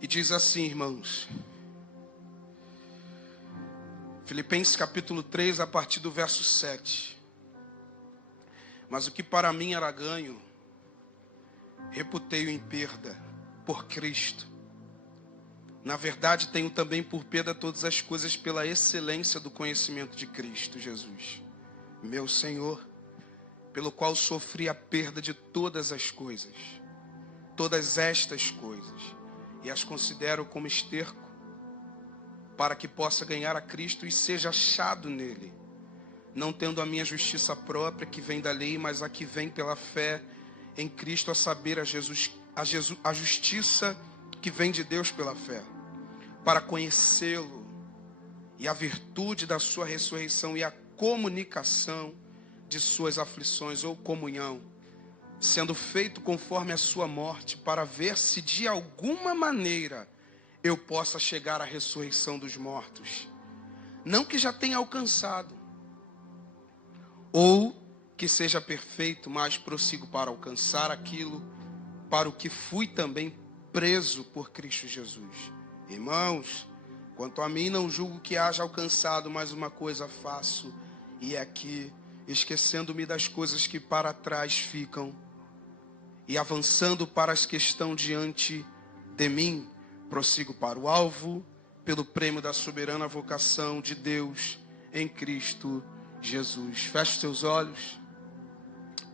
E diz assim, irmãos, Filipenses capítulo 3, a partir do verso 7. Mas o que para mim era ganho, reputei-o em perda, por Cristo. Na verdade, tenho também por perda todas as coisas pela excelência do conhecimento de Cristo Jesus, meu Senhor, pelo qual sofri a perda de todas as coisas, todas estas coisas, e as considero como esterco, para que possa ganhar a Cristo e seja achado nele, não tendo a minha justiça própria que vem da lei, mas a que vem pela fé em Cristo, a saber, a justiça que vem de Deus pela fé, para conhecê-lo e a virtude da sua ressurreição e a comunicação de suas aflições ou comunhão, sendo feito conforme a sua morte, para ver se de alguma maneira eu possa chegar à ressurreição dos mortos. Não que já tenha alcançado, ou que seja perfeito, mas prossigo para alcançar aquilo para o que fui também preso por Cristo Jesus. Irmãos, quanto a mim, não julgo que haja alcançado, mas uma coisa faço, e é que, esquecendo-me das coisas que para trás ficam, e avançando para as que estão diante de mim, prossigo para o alvo, pelo prêmio da soberana vocação de Deus em Cristo Jesus. Feche os teus olhos.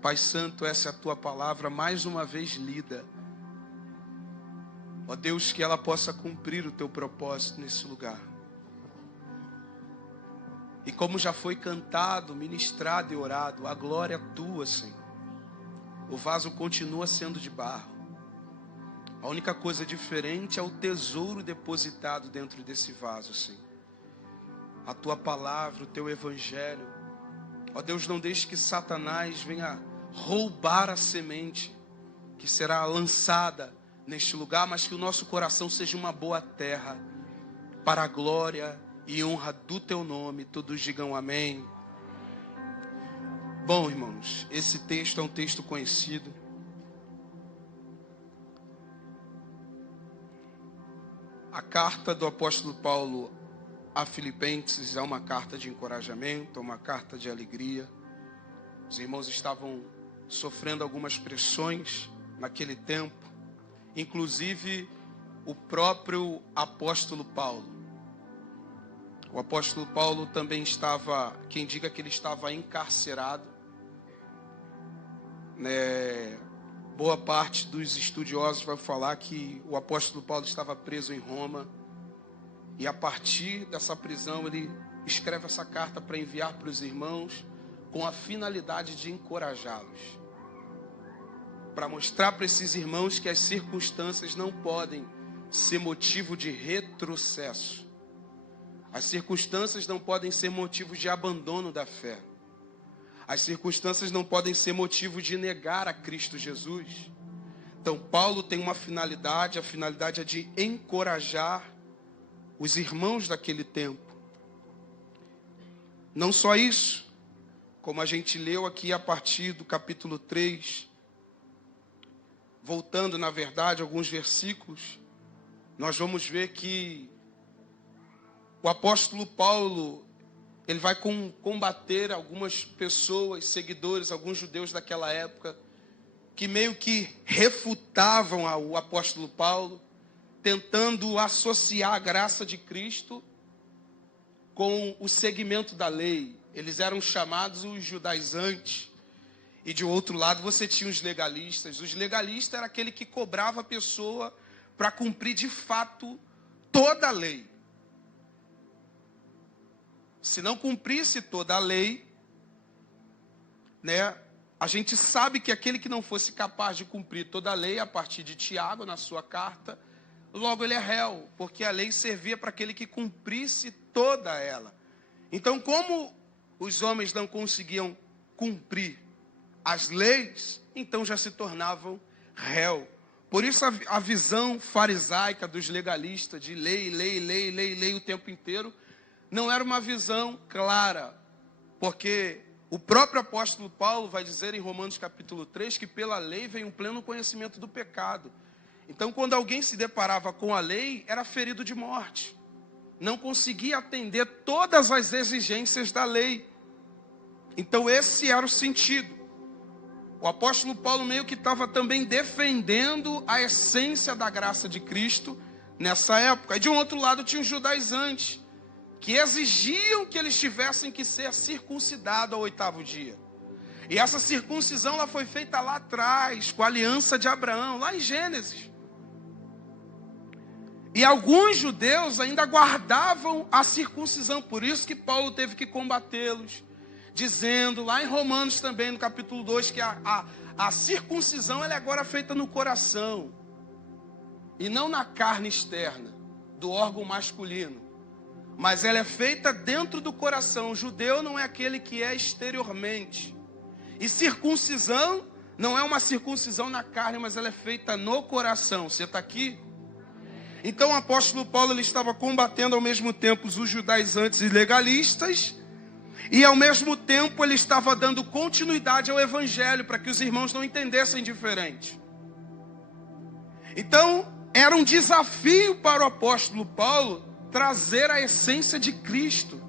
Pai Santo, essa é a tua palavra mais uma vez lida. Ó Deus, que ela possa cumprir o teu propósito nesse lugar. E como já foi cantado, ministrado e orado, a glória é tua, Senhor. O vaso continua sendo de barro. A única coisa diferente é o tesouro depositado dentro desse vaso, Senhor. A tua palavra, o teu evangelho. Ó Deus, não deixe que Satanás venha roubar a semente que será lançada neste lugar, mas que o nosso coração seja uma boa terra para a glória e honra do teu nome. Todos digam amém. Bom, irmãos, esse texto é um texto conhecido. A carta do apóstolo Paulo a Filipenses é uma carta de encorajamento, é uma carta de alegria. Os irmãos estavam sofrendo algumas pressões naquele tempo, inclusive o próprio apóstolo Paulo. O apóstolo Paulo também estava, quem diga que ele estava encarcerado, né? Boa parte dos estudiosos vai falar que o apóstolo Paulo estava preso em Roma, e a partir dessa prisão ele escreve essa carta para enviar para os irmãos, com a finalidade de encorajá-los, para mostrar para esses irmãos que as circunstâncias não podem ser motivo de retrocesso. As circunstâncias não podem ser motivo de abandono da fé. As circunstâncias não podem ser motivo de negar a Cristo Jesus. Então Paulo tem uma finalidade, a finalidade é de encorajar os irmãos daquele tempo. Não só isso, como a gente leu aqui a partir do capítulo 3, voltando na verdade alguns versículos, nós vamos ver que o apóstolo Paulo, ele vai combater algumas pessoas, seguidores, alguns judeus daquela época, que meio que refutavam o apóstolo Paulo, tentando associar a graça de Cristo com o segmento da lei. Eles eram chamados os judaizantes. E de outro lado você tinha os legalistas. Os legalistas era aquele que cobrava a pessoa para cumprir de fato toda a lei. Se não cumprisse toda a lei, né, a gente sabe que aquele que não fosse capaz de cumprir toda a lei, a partir de Tiago, na sua carta, logo ele é réu, porque a lei servia para aquele que cumprisse toda ela. Então, como os homens não conseguiam cumprir as leis, então já se tornavam réu. Por isso a visão farisaica dos legalistas de lei o tempo inteiro, não era uma visão clara, porque o próprio apóstolo Paulo vai dizer em Romanos capítulo 3 que pela lei vem um pleno conhecimento do pecado. Então, quando alguém se deparava com a lei, era ferido de morte. Não conseguia atender todas as exigências da lei. Então, esse era o sentido. O apóstolo Paulo meio que estava também defendendo a essência da graça de Cristo nessa época. E de um outro lado tinha os judaizantes, que exigiam que eles tivessem que ser circuncidados ao 8º dia. E essa circuncisão ela foi feita lá atrás, com a aliança de Abraão, lá em Gênesis. E alguns judeus ainda guardavam a circuncisão, por isso que Paulo teve que combatê-los, dizendo, lá em Romanos também, no capítulo 2, que a circuncisão ela é agora feita no coração, e não na carne externa, do órgão masculino. Mas ela é feita dentro do coração. O judeu não é aquele que é exteriormente. E circuncisão não é uma circuncisão na carne, mas ela é feita no coração. Você está aqui? Então o apóstolo Paulo ele estava combatendo ao mesmo tempo os judaizantes e legalistas, e ao mesmo tempo ele estava dando continuidade ao evangelho, para que os irmãos não entendessem diferente. Então era um desafio para o apóstolo Paulo trazer a essência de Cristo.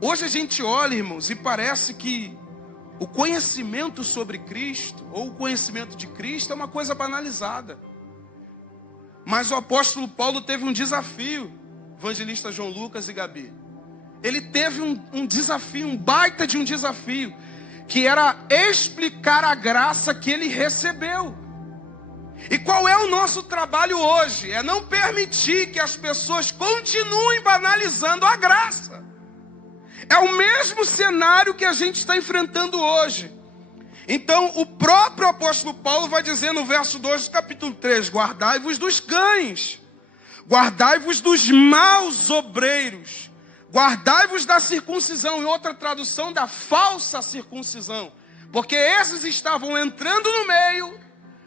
Hoje a gente olha, irmãos, e parece que o conhecimento sobre Cristo, ou o conhecimento de Cristo, é uma coisa banalizada. Mas o apóstolo Paulo teve um desafio, evangelista João Lucas e Gabi. Ele teve um desafio, um baita de um desafio, que era explicar a graça que ele recebeu. E qual é o nosso trabalho hoje? É não permitir que as pessoas continuem banalizando a graça. É o mesmo cenário que a gente está enfrentando hoje. Então, o próprio apóstolo Paulo vai dizer no verso 2 do capítulo 3, guardai-vos dos cães, guardai-vos dos maus obreiros, guardai-vos da circuncisão, em outra tradução, da falsa circuncisão, porque esses estavam entrando no meio,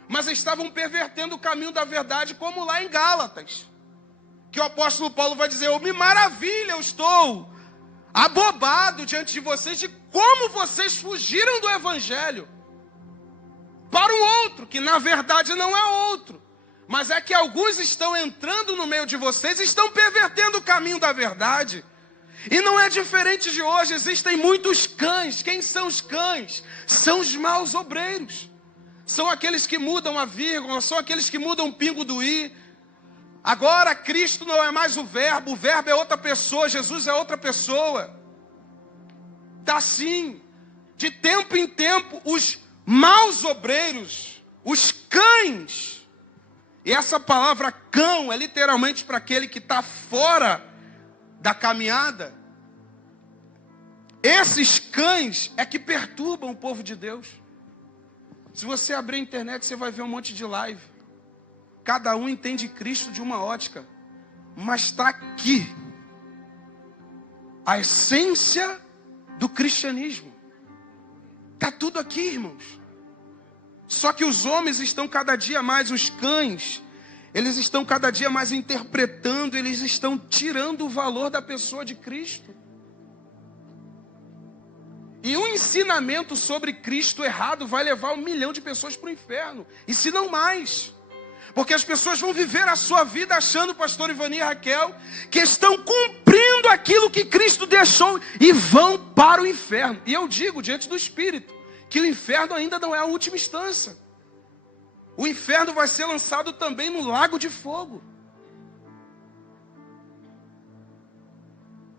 mas estavam pervertendo o caminho da verdade, como lá em Gálatas, que o apóstolo Paulo vai dizer, eu me maravilho, eu estou abobado diante de vocês, de como vocês fugiram do evangelho para um outro, que na verdade não é outro, mas é que alguns estão entrando no meio de vocês, estão pervertendo o caminho da verdade. E não é diferente de hoje, existem muitos cães. Quem são os cães? São os maus obreiros. São aqueles que mudam a vírgula, são aqueles que mudam o pingo do i. Agora Cristo não é mais o verbo é outra pessoa, Jesus é outra pessoa. Tá assim, de tempo em tempo, os maus obreiros, os cães. E essa palavra cão é literalmente para aquele que está fora da caminhada. Esses cães é que perturbam o povo de Deus. Se você abrir a internet, você vai ver um monte de live. Cada um entende Cristo de uma ótica. Mas está aqui a essência do cristianismo. Está tudo aqui, irmãos. Só que os homens estão cada dia mais, os cães, eles estão cada dia mais interpretando, eles estão tirando o valor da pessoa de Cristo. E um ensinamento sobre Cristo errado vai levar 1 milhão de pessoas para o inferno. E se não mais. Porque as pessoas vão viver a sua vida achando, pastor Ivani e Raquel, que estão cumprindo aquilo que Cristo deixou e vão para o inferno. E eu digo, diante do Espírito, que o inferno ainda não é a última instância. O inferno vai ser lançado também no lago de fogo.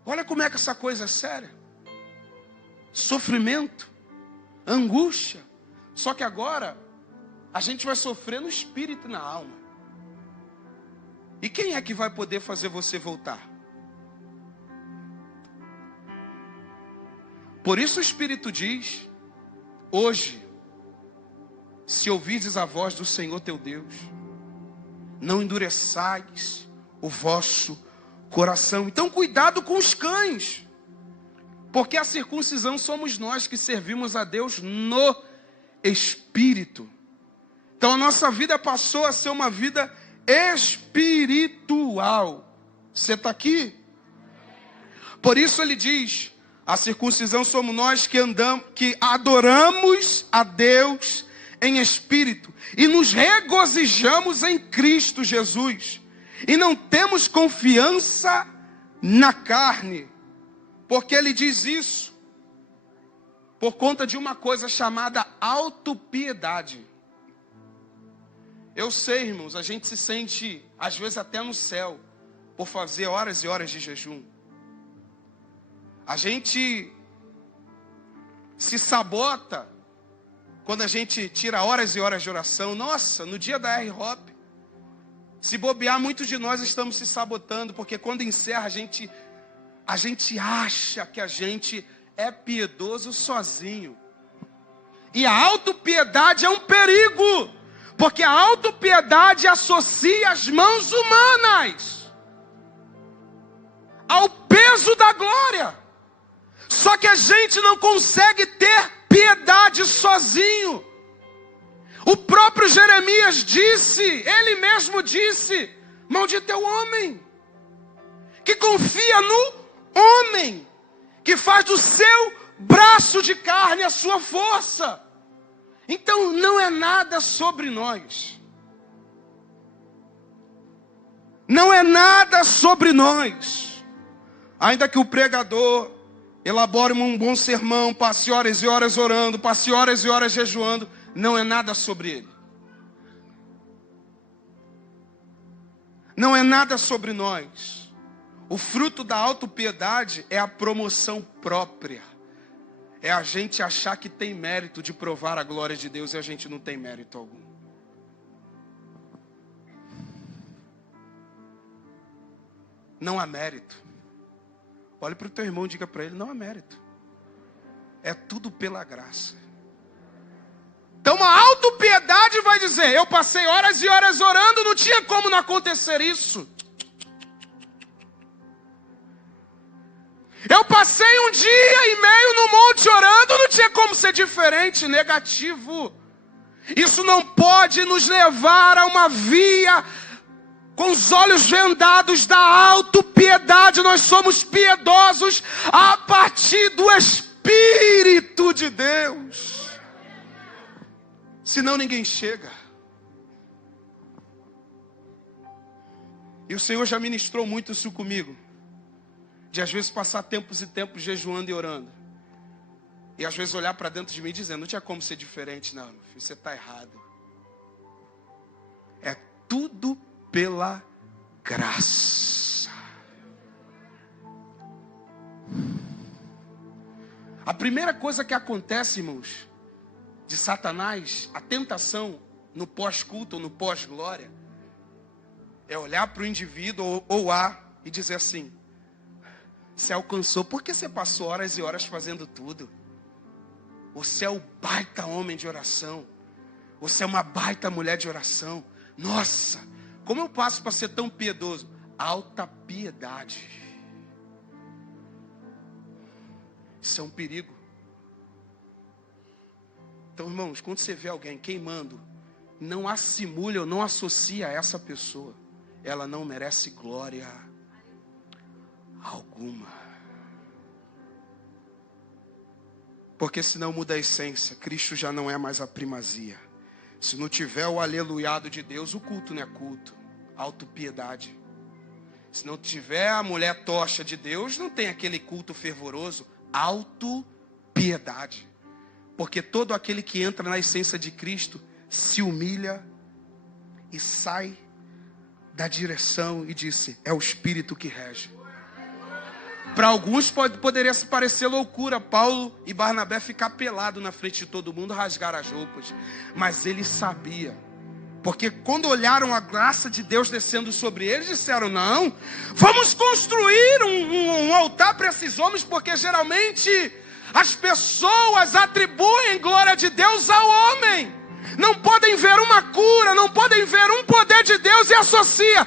Olha como é que essa coisa é séria. Sofrimento, angústia. Só que agora a gente vai sofrer no espírito e na alma. E quem é que vai poder fazer você voltar? Por isso o Espírito diz, hoje, se ouvirdes a voz do Senhor teu Deus, não endureçais o vosso coração. Então cuidado com os cães. Porque a circuncisão somos nós que servimos a Deus no Espírito. Então a nossa vida passou a ser uma vida espiritual. Você está aqui? Por isso ele diz, a circuncisão somos nós que adoramos a Deus em espírito e nos regozijamos em Cristo Jesus. E não temos confiança na carne. Porque ele diz isso por conta de uma coisa chamada autopiedade. Eu sei, irmãos, a gente se sente, às vezes até no céu, por fazer horas e horas de jejum. A gente se sabota quando a gente tira horas e horas de oração. Nossa, no dia da R-Hop, se bobear, muitos de nós estamos se sabotando, porque quando encerra, a gente acha que a gente é piedoso sozinho. E a autopiedade é um perigo, porque a autopiedade associa as mãos humanas ao peso da glória. Só que a gente não consegue ter piedade sozinho. O próprio Jeremias disse, ele mesmo disse, maldito é o homem que confia no homem, que faz do seu braço de carne a sua força. Então não é nada sobre nós. Não é nada sobre nós. Ainda que o pregador elabore um bom sermão, passe horas e horas orando, passe horas e horas jejuando, não é nada sobre ele. Não é nada sobre nós. O fruto da autopiedade é a promoção própria. É a gente achar que tem mérito de provar a glória de Deus e a gente não tem mérito algum. Não há mérito. Olhe para o teu irmão e diga para ele, não há mérito. É tudo pela graça. Então a autopiedade vai dizer, eu passei horas e horas orando, não tinha como não acontecer isso. Eu passei um dia e meio no monte orando, não tinha como ser diferente, negativo. Isso não pode nos levar a uma via com os olhos vendados da autopiedade. Nós somos piedosos a partir do Espírito de Deus. Senão ninguém chega. E o Senhor já ministrou muito isso comigo. De às vezes passar tempos e tempos jejuando e orando. E às vezes olhar para dentro de mim dizendo, não tinha como ser diferente. Não, meu filho, você está errado. É tudo pela graça. A primeira coisa que acontece, irmãos, de Satanás, a tentação no pós-culto ou no pós-glória, é olhar para o indivíduo e dizer assim, você alcançou, por que você passou horas e horas fazendo tudo? Você é o baita homem de oração. Você é uma baita mulher de oração. Nossa, como eu passo para ser tão piedoso? Alta piedade. Isso é um perigo. Então, irmãos, quando você vê alguém queimando, não assimule ou não associe a essa pessoa. Ela não merece glória alguma. Porque senão muda a essência. Cristo já não é mais a primazia. Se não tiver o aleluiado de Deus, o culto não é culto. Autopiedade. Se não tiver a mulher tocha de Deus, não tem aquele culto fervoroso. Autopiedade. Porque todo aquele que entra na essência de Cristo se humilha e sai da direção e disse, é o Espírito que rege. Para alguns poderia se parecer loucura Paulo e Barnabé ficar pelado na frente de todo mundo, rasgar as roupas. Mas ele sabia. Porque quando olharam a graça de Deus descendo sobre eles, disseram, não, vamos construir um altar para esses homens, porque geralmente as pessoas atribuem glória de Deus ao homem. Não podem ver uma cura, não podem ver um poder de Deus e associa.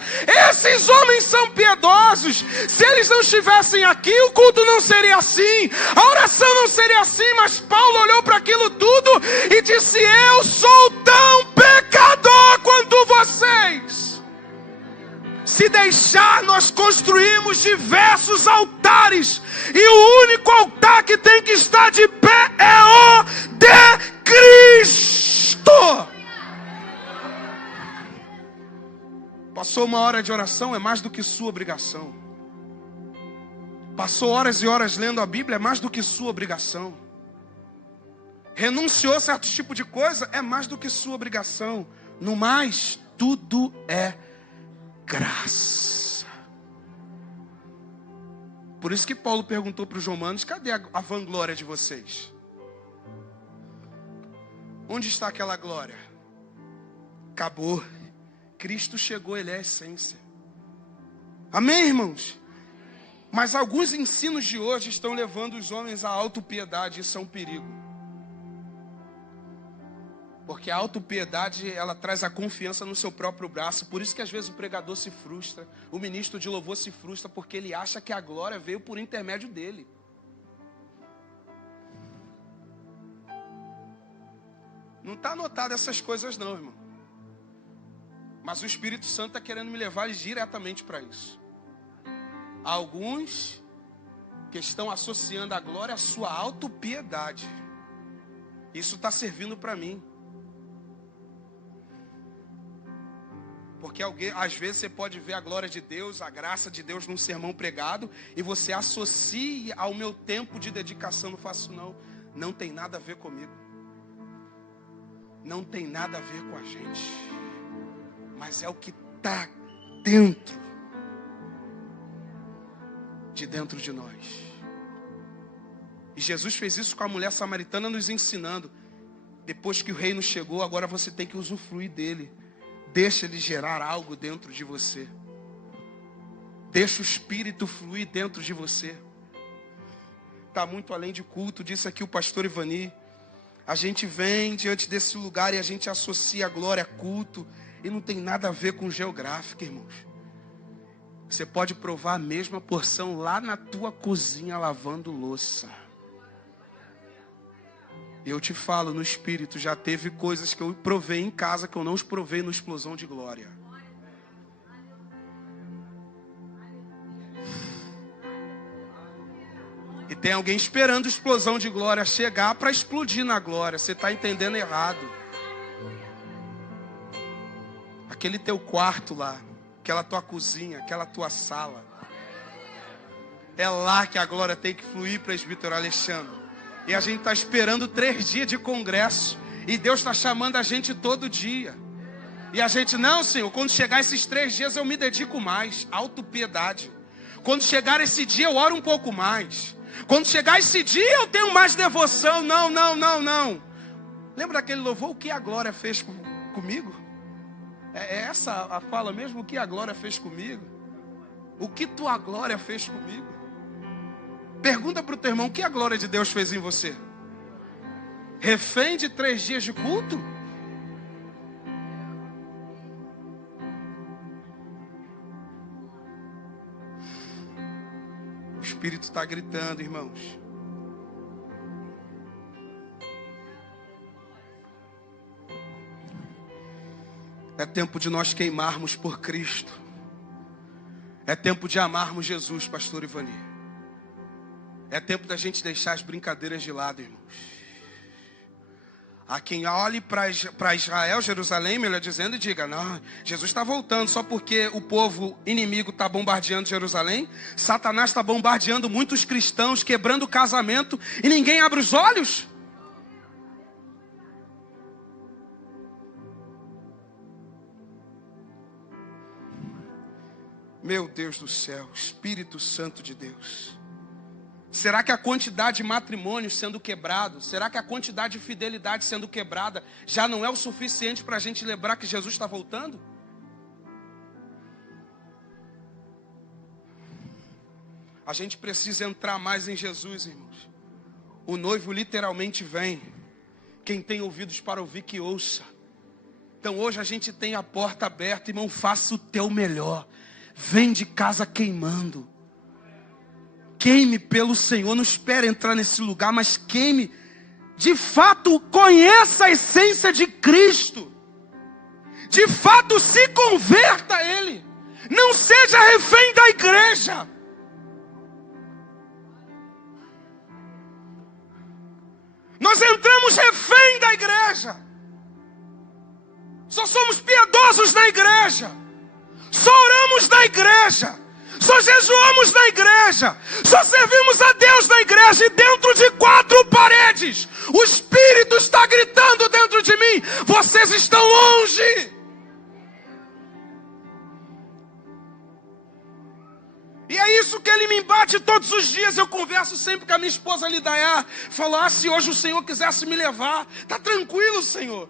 Esses homens são piedosos. Se eles não estivessem aqui, o culto não seria assim. A oração não seria assim. Mas Paulo olhou para aquilo tudo e disse, eu sou tão pecador quanto vocês. Se deixar, nós construímos diversos altares. E o único altar que tem que estar de pé é o de Cristo. Passou uma hora de oração, é mais do que sua obrigação. Passou horas e horas lendo a Bíblia, é mais do que sua obrigação. Renunciou a certo tipo de coisa, é mais do que sua obrigação. No mais, tudo é graça. Por isso que Paulo perguntou para os romanos: cadê a vanglória de vocês? Onde está aquela glória? Acabou. Cristo chegou, Ele é a essência. Amém, irmãos? Mas alguns ensinos de hoje estão levando os homens à autopiedade. Isso é um perigo. Porque a autopiedade, ela traz a confiança no seu próprio braço. Por isso que às vezes o pregador se frustra, o ministro de louvor se frustra, porque ele acha que a glória veio por intermédio dele. Não está anotado essas coisas não, irmão. Mas o Espírito Santo está querendo me levar diretamente para isso. Há alguns que estão associando a glória à sua autopiedade. Isso está servindo para mim. Porque às vezes você pode ver a glória de Deus, a graça de Deus num sermão pregado, e você associa ao meu tempo de dedicação. Não faço não. Não tem nada a ver comigo. Não tem nada a ver com a gente. Mas é o que está dentro de nós. E Jesus fez isso com a mulher samaritana, nos ensinando: depois que o reino chegou, agora você tem que usufruir dele. Deixa ele gerar algo dentro de você. Deixa o Espírito fluir dentro de você. Está muito além de culto, disse aqui o pastor Ivani. A gente vem diante desse lugar e a gente associa a glória a culto. E não tem nada a ver com geográfica, irmãos. Você pode provar a mesma porção lá na tua cozinha lavando louça. Eu te falo no Espírito, já teve coisas que eu provei em casa que eu não os provei no Explosão de Glória. E tem alguém esperando a Explosão de Glória chegar para explodir na glória. Você está entendendo errado. Aquele teu quarto lá, aquela tua cozinha, aquela tua sala. É lá que a glória tem que fluir, presbítero Alexandre. E a gente está esperando 3 dias de congresso. E Deus está chamando a gente todo dia. E a gente, não, Senhor, quando chegar esses 3 dias eu me dedico mais. Autopiedade. Quando chegar esse dia eu oro um pouco mais. Quando chegar esse dia eu tenho mais devoção. Não. Lembra daquele louvor? O que a glória fez comigo? É essa a fala mesmo? O que a glória fez comigo? O que tua glória fez comigo? Pergunta para o teu irmão: o que a glória de Deus fez em você? Refém de 3 dias de culto? O Espírito está gritando, irmãos. É tempo de nós queimarmos por Cristo. É tempo de amarmos Jesus, pastor Ivani. É tempo da gente deixar as brincadeiras de lado, irmãos. Há quem olhe para Israel, Jerusalém, melhor dizendo, e diga: não, Jesus está voltando só porque o povo inimigo está bombardeando Jerusalém. Satanás está bombardeando muitos cristãos, quebrando o casamento, e ninguém abre os olhos. Meu Deus do céu, Espírito Santo de Deus. Será que a quantidade de matrimônios sendo quebrado, será que a quantidade de fidelidade sendo quebrada já não é o suficiente para a gente lembrar que Jesus está voltando? A gente precisa entrar mais em Jesus, irmãos. O noivo literalmente vem. Quem tem ouvidos para ouvir, que ouça. Então hoje a gente tem a porta aberta, irmão, faça o teu melhor. Vem de casa queimando. Queime pelo Senhor, não espere entrar nesse lugar, mas queime. De fato, conheça a essência de Cristo. De fato, se converta a Ele. Não seja refém da igreja. Nós entramos refém da igreja. Só somos piedosos na igreja. Só oramos na igreja. Só jejuamos na igreja. Só servimos a Deus na igreja. E dentro de 4 paredes, o Espírito está gritando dentro de mim: vocês estão longe. E é isso que ele me embate todos os dias. Eu converso sempre com a minha esposa Lidaiá. Falo: se hoje o Senhor quisesse me levar, tá tranquilo, Senhor.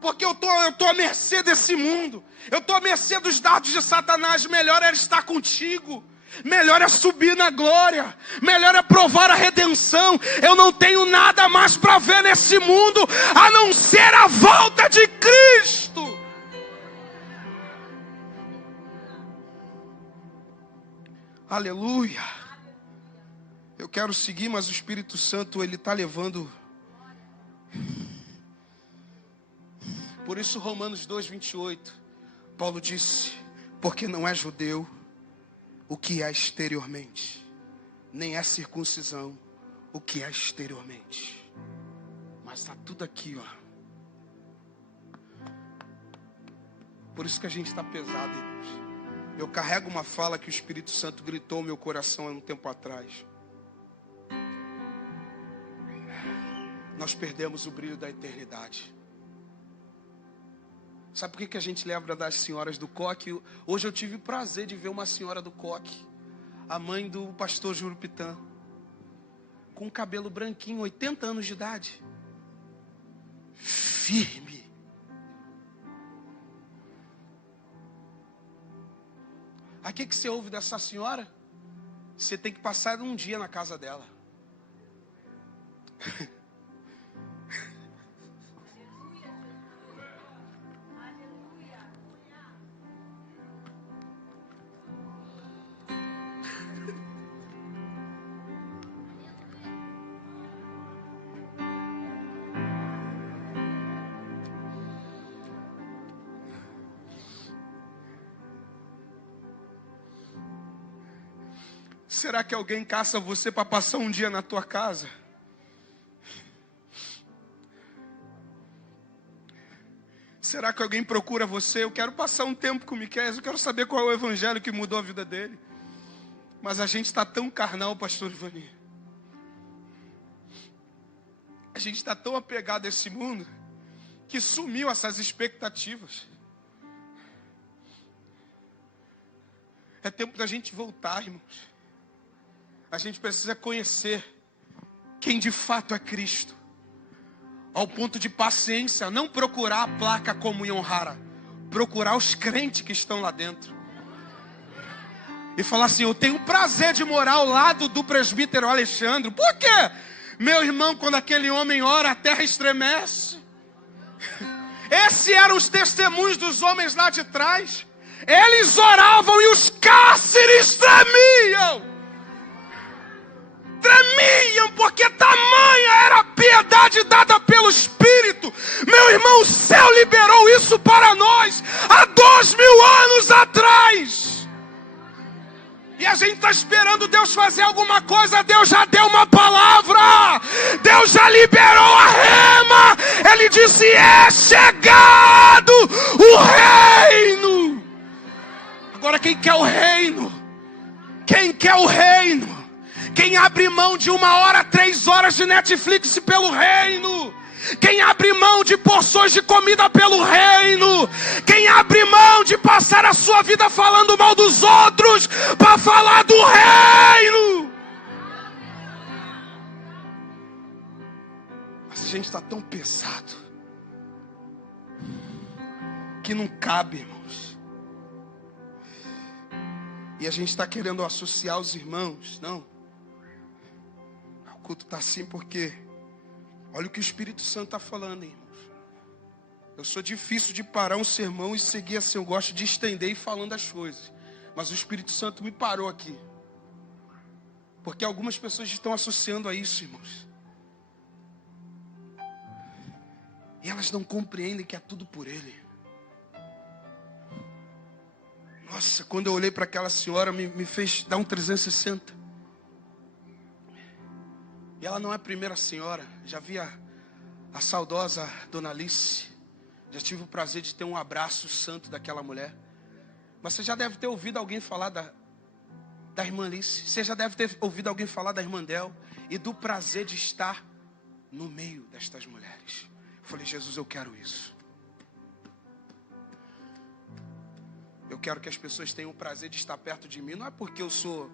Porque eu tô à mercê desse mundo. Eu tô à mercê dos dardos de Satanás. Melhor é estar contigo. Melhor é subir na glória. Melhor é provar a redenção. Eu não tenho nada mais para ver nesse mundo a não ser a volta de Cristo. Aleluia. Eu quero seguir, mas o Espírito Santo, ele está levando. Por isso Romanos 2:28, Paulo disse: porque não é judeu o que é exteriormente, nem é circuncisão o que é exteriormente, mas está tudo aqui, ó. Por isso que a gente está pesado, irmãos. Eu carrego uma fala que o Espírito Santo gritou no meu coração há um tempo atrás. Nós perdemos o brilho da eternidade. Sabe por que a gente lembra das senhoras do coque? Hoje eu tive o prazer de ver uma senhora do coque, a mãe do pastor Jurupitã, com um cabelo branquinho, 80 anos de idade, firme. Aí o que você ouve dessa senhora? Você tem que passar um dia na casa dela. Será que alguém caça você para passar um dia na tua casa? Será que alguém procura você? Eu quero passar um tempo com o Miqueias, eu quero saber qual é o evangelho que mudou a vida dele. Mas a gente está tão carnal, pastor Ivani. A gente está tão apegado a esse mundo que sumiu essas expectativas. É tempo da gente voltar, irmãos. A gente precisa conhecer quem de fato é Cristo, ao ponto de paciência, não procurar a placa comunhão rara, procurar os crentes que estão lá dentro e falar assim: eu tenho o prazer de morar ao lado do presbítero Alexandre. Por quê? Meu irmão, quando aquele homem ora, a terra estremece. Esses eram os testemunhos dos homens lá de trás. Eles oravam e os cárceres tremiam. Tremiam, porque tamanha era a piedade dada pelo Espírito. Meu irmão, o céu liberou isso para nós há 2000 anos atrás. E a gente está esperando Deus fazer alguma coisa. Deus já deu uma palavra. Deus já liberou a rema. Ele disse: é chegado o reino. Agora quem quer o reino? Quem quer o reino? Quem abre mão de 1 hora, 3 horas de Netflix pelo reino? Quem abre mão de porções de comida pelo reino? Quem abre mão de passar a sua vida falando mal dos outros para falar do reino? Mas a gente está tão pesado que não cabe, irmãos. E a gente está querendo associar os irmãos. Não. O culto está assim porque olha o que o Espírito Santo está falando, irmãos. Eu sou difícil de parar um sermão e seguir assim. Eu gosto de estender e falando as coisas. Mas o Espírito Santo me parou aqui. Porque algumas pessoas estão associando a isso, irmãos. E elas não compreendem que é tudo por Ele. Nossa, quando eu olhei para aquela senhora, me fez dar um 360. E ela não é a primeira senhora. Já vi a saudosa Dona Alice. Já tive o prazer de ter um abraço santo daquela mulher. Mas você já deve ter ouvido alguém falar da irmã Alice. Você já deve ter ouvido alguém falar da irmã Del. E do prazer de estar no meio destas mulheres. Eu falei, Jesus, eu quero isso. Eu quero que as pessoas tenham o prazer de estar perto de mim. Não é porque eu sou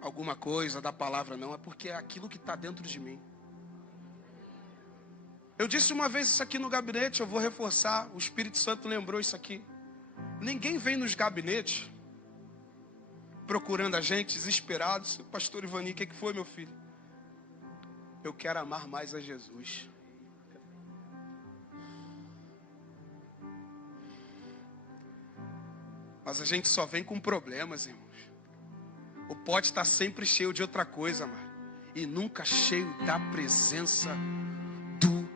alguma coisa da palavra, não. É porque é aquilo que está dentro de mim. Eu disse uma vez isso aqui no gabinete, eu vou reforçar. O Espírito Santo lembrou isso aqui. Ninguém vem nos gabinetes procurando a gente, desesperados. Pastor Ivani, o que foi, meu filho? Eu quero amar mais a Jesus. Mas a gente só vem com problemas, irmãos. O pote está sempre cheio de outra coisa, mano. E nunca cheio da presença do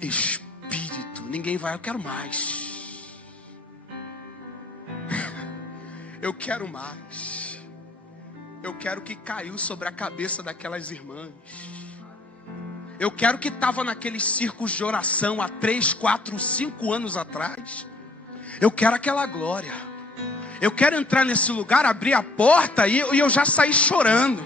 Espírito. Ninguém vai, eu quero mais. Eu quero mais. Eu quero que caiu sobre a cabeça daquelas irmãs. Eu quero que estava naqueles círculos de oração há 3, 4, 5 anos atrás. Eu quero aquela glória. Eu quero entrar nesse lugar, abrir a porta e eu já sair chorando.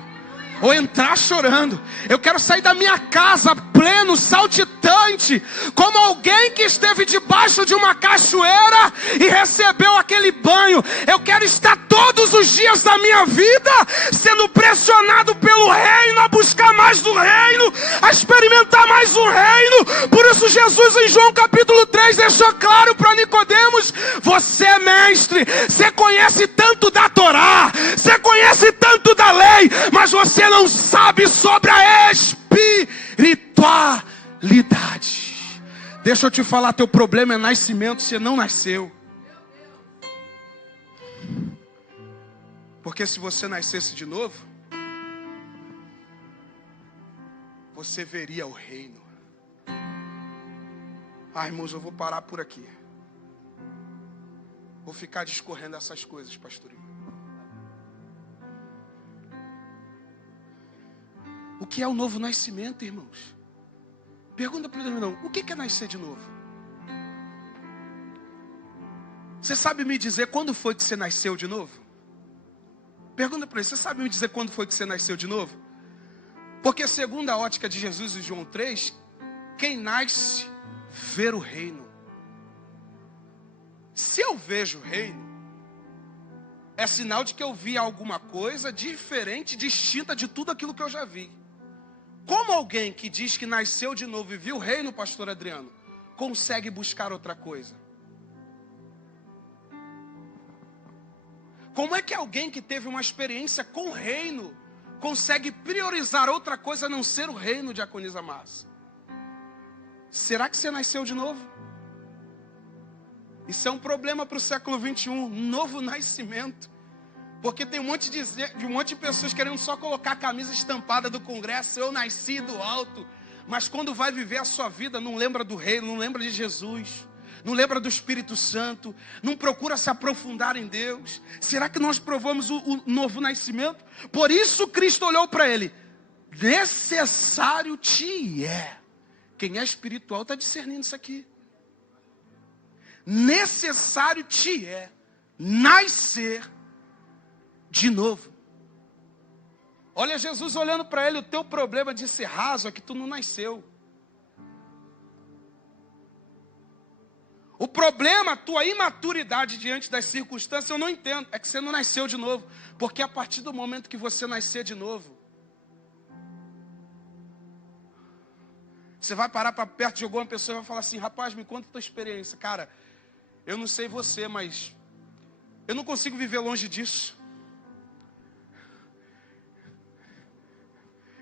Ou entrar chorando. Eu quero sair da minha casa pleno, saltitante, como alguém que esteve debaixo de uma cachoeira e recebeu aquele banho. Eu quero estar todos os dias da minha vida sendo pressionado pelo reino, a buscar mais do reino, a experimentar mais do reino. Por isso Jesus em João capítulo 3 deixou claro para Nicodemos: você é mestre, você conhece tanto da Torá, você conhece tanto da lei, mas você não sabe sobre a espiritualidade. Deixa eu te falar, teu problema é nascimento, você não nasceu. Porque se você nascesse de novo, você veria o reino. Ah, irmãos, eu vou parar por aqui. Vou ficar discorrendo essas coisas, pastorinho. O que é o novo nascimento, irmãos? Pergunta para o irmão, o que é nascer de novo? Você sabe me dizer quando foi que você nasceu de novo? Pergunta para ele, você sabe me dizer quando foi que você nasceu de novo? Porque segundo a ótica de Jesus em João 3, quem nasce, vê o reino. Se eu vejo o reino, é sinal de que eu vi alguma coisa diferente, distinta de tudo aquilo que eu já vi. Como alguém que diz que nasceu de novo e viu o reino, pastor Adriano, consegue buscar outra coisa? Como é que alguém que teve uma experiência com o reino consegue priorizar outra coisa a não ser o reino, Diaconisa Márcia? Será que você nasceu de novo? Isso é um problema para o século 21, novo nascimento. Porque tem um monte de pessoas querendo só colocar a camisa estampada do Congresso, eu nasci do alto. Mas quando vai viver a sua vida, não lembra do reino, não lembra de Jesus, não lembra do Espírito Santo, não procura se aprofundar em Deus. Será que nós provamos o novo nascimento? Por isso Cristo olhou para ele: necessário te é. Quem é espiritual está discernindo isso aqui. Necessário te é nascer de novo. Olha Jesus olhando para ele, o teu problema de ser raso é que tu não nasceu. O problema, a tua imaturidade diante das circunstâncias, eu não entendo, é que você não nasceu de novo. Porque a partir do momento que você nascer de novo, você vai parar para perto de alguma pessoa e vai falar assim: rapaz, me conta a tua experiência. Cara, eu não sei você, mas eu não consigo viver longe disso.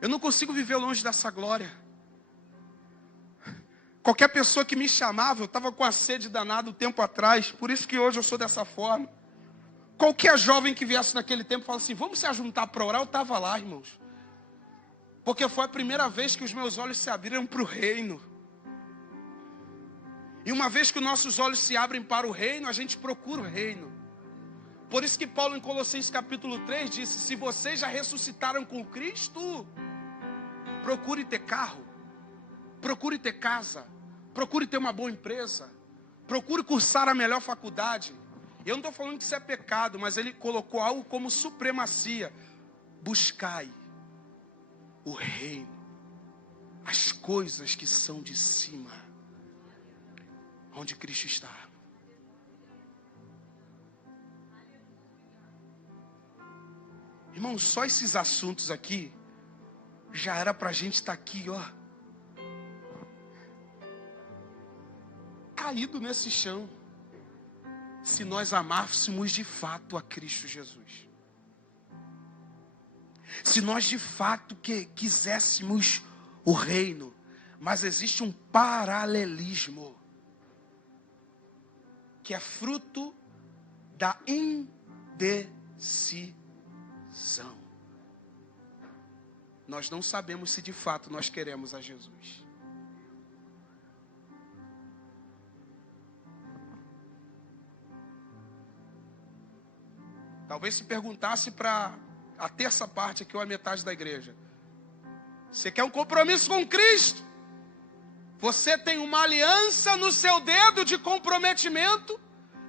Eu não consigo viver longe dessa glória. Qualquer pessoa que me chamava, eu estava com a sede danada um tempo atrás, por isso que hoje eu sou dessa forma. Qualquer jovem que viesse naquele tempo fala assim: vamos se ajuntar para orar, eu estava lá, irmãos. Porque foi a primeira vez que os meus olhos se abriram para o reino. E uma vez que os nossos olhos se abrem para o reino, a gente procura o reino. Por isso que Paulo em Colossenses capítulo 3 disse: se vocês já ressuscitaram com Cristo, procure ter carro, procure ter casa, procure ter uma boa empresa, Procure cursar a melhor faculdade. Eu não estou falando que isso é pecado, mas ele colocou algo como supremacia. Buscai o reino, as coisas que são de cima, onde Cristo está. Irmão, só esses assuntos aqui, já era para a gente estar aqui, ó, caído nesse chão, se nós amássemos de fato a Cristo Jesus. Se nós de fato quiséssemos o reino, mas existe um paralelismo, que é fruto da indecisão. Nós não sabemos se de fato nós queremos a Jesus. Talvez se perguntasse para a terça parte aqui ou a metade da igreja: você quer um compromisso com Cristo? Você tem uma aliança no seu dedo de comprometimento?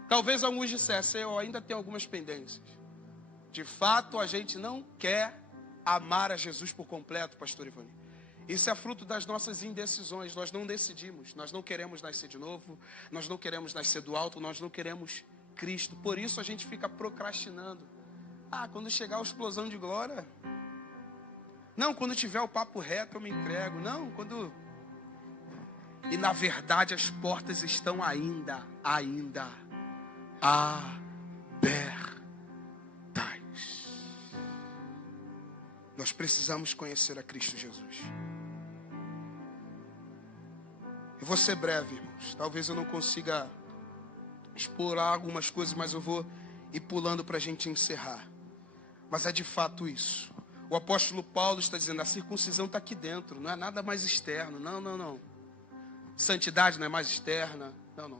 Talvez alguns dissessem: eu ainda tenho algumas pendências. De fato, a gente não quer amar a Jesus por completo, pastor Ivani. Isso é fruto das nossas indecisões. Nós não decidimos. Nós não queremos nascer de novo. Nós não queremos nascer do alto. Nós não queremos Cristo. Por isso a gente fica procrastinando. Quando chegar a explosão de glória. Não, quando tiver o papo reto eu me entrego. Não, quando... E na verdade as portas estão ainda abertas. Nós precisamos conhecer a Cristo Jesus. Eu vou ser breve, irmãos. Talvez eu não consiga explorar algumas coisas, mas eu vou ir pulando para a gente encerrar. Mas é de fato isso. O apóstolo Paulo está dizendo: a circuncisão está aqui dentro, não é nada mais externo. Não. Santidade não é mais externa.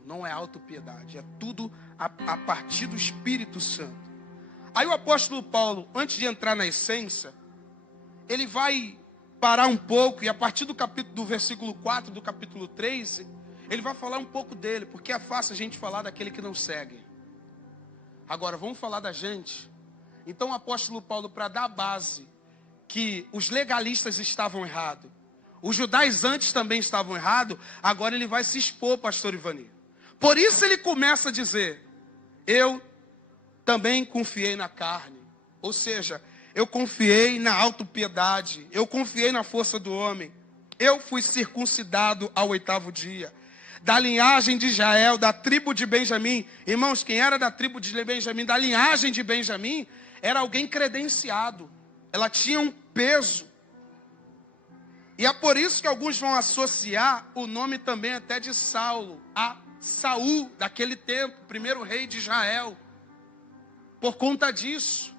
Não é autopiedade. É tudo a partir do Espírito Santo. Aí o apóstolo Paulo, antes de entrar na essência, ele vai parar um pouco, e a partir do versículo 4 do capítulo 3, ele vai falar um pouco dele, porque é fácil a gente falar daquele que não segue. Agora, vamos falar da gente. Então o apóstolo Paulo, para dar a base que os legalistas estavam errados, os judaizantes também estavam errados, agora ele vai se expor, pastor Ivani. Por isso ele começa a dizer: eu também confiei na carne. Ou seja, eu confiei na autopiedade, eu confiei na força do homem. Eu fui circuncidado ao 8º dia. Da linhagem de Israel, da tribo de Benjamim. Irmãos, quem era da tribo de Benjamim, da linhagem de Benjamim, era alguém credenciado. Ela tinha um peso. E é por isso que alguns vão associar o nome também até de Saulo a Saul, daquele tempo, primeiro rei de Israel. Por conta disso.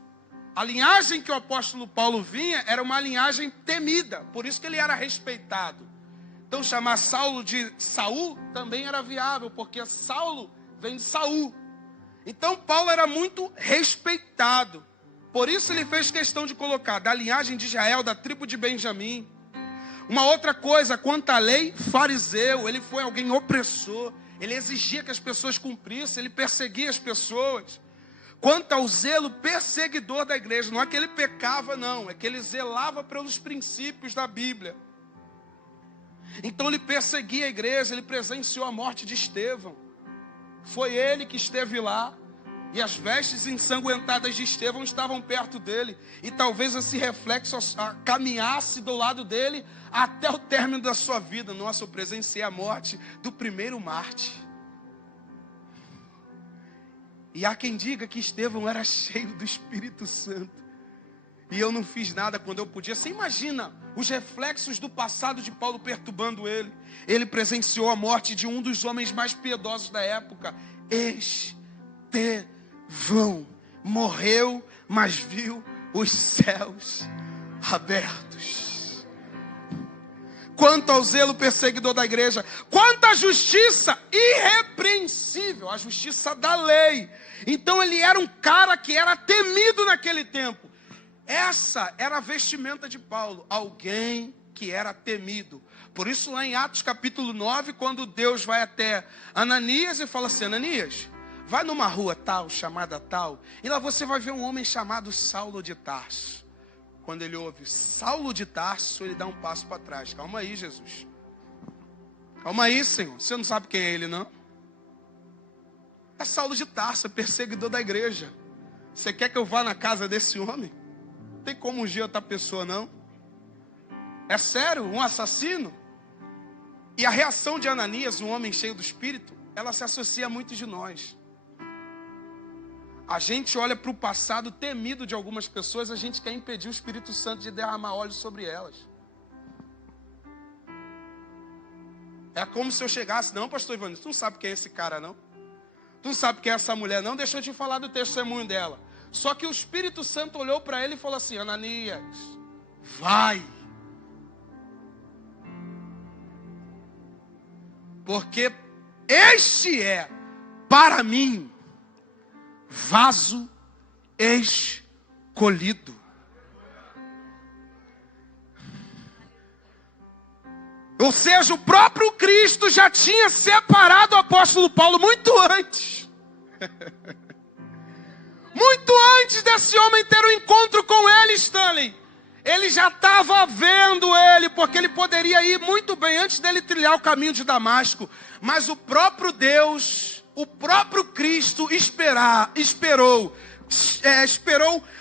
A linhagem que o apóstolo Paulo vinha era uma linhagem temida, por isso que ele era respeitado. Então chamar Saulo de Saul também era viável, porque Saulo vem de Saul. Então Paulo era muito respeitado. Por isso ele fez questão de colocar da linhagem de Israel, da tribo de Benjamim. Uma outra coisa, quanto à lei, fariseu, ele foi alguém opressor. Ele exigia que as pessoas cumprissem, ele perseguia as pessoas. Quanto ao zelo perseguidor da igreja, não é que ele pecava, não, é que ele zelava pelos princípios da Bíblia. Então ele perseguia a igreja, ele presenciou a morte de Estevão. Foi ele que esteve lá, e as vestes ensanguentadas de Estevão estavam perto dele. E talvez esse reflexo caminhasse do lado dele até o término da sua vida. Nossa, eu presenciei a morte do primeiro mártir. E há quem diga que Estevão era cheio do Espírito Santo. E eu não fiz nada quando eu podia. Você imagina os reflexos do passado de Paulo perturbando ele. Ele presenciou a morte de um dos homens mais piedosos da época. Estevão morreu, mas viu os céus abertos. Quanto ao zelo perseguidor da igreja, quanto à justiça irrepreensível, a justiça da lei. Então ele era um cara que era temido naquele tempo. Essa era a vestimenta de Paulo, alguém que era temido. Por isso lá em Atos capítulo 9, quando Deus vai até Ananias e fala assim, Ananias, vai numa rua tal, chamada tal, e lá você vai ver um homem chamado Saulo de Tarso. Quando ele ouve Saulo de Tarso, ele dá um passo para trás. Calma aí, Jesus. Calma aí, Senhor. Você não sabe quem é ele, não? É Saulo de Tarso, perseguidor da igreja. Você quer que eu vá na casa desse homem? Não tem como ungir outra pessoa, não. É sério? Um assassino? E a reação de Ananias, um homem cheio do Espírito, ela se associa a muitos de nós. A gente olha para o passado temido de algumas pessoas, a gente quer impedir o Espírito Santo de derramar óleo sobre elas. É como se eu chegasse, não, pastor Ivanildo, tu não sabe quem é esse cara, não? Tu não sabe quem é essa mulher, não? Deixa eu te falar do testemunho dela. Só que o Espírito Santo olhou para ele e falou assim, Ananias, vai. Porque este é, para mim, vaso escolhido. Ou seja, o próprio Cristo já tinha separado o apóstolo Paulo muito antes. Muito antes desse homem ter um encontro com ele, Stanley. Ele já estava vendo ele, porque ele poderia ir muito bem antes dele trilhar o caminho de Damasco. Mas o próprio Deus, o próprio Cristo esperou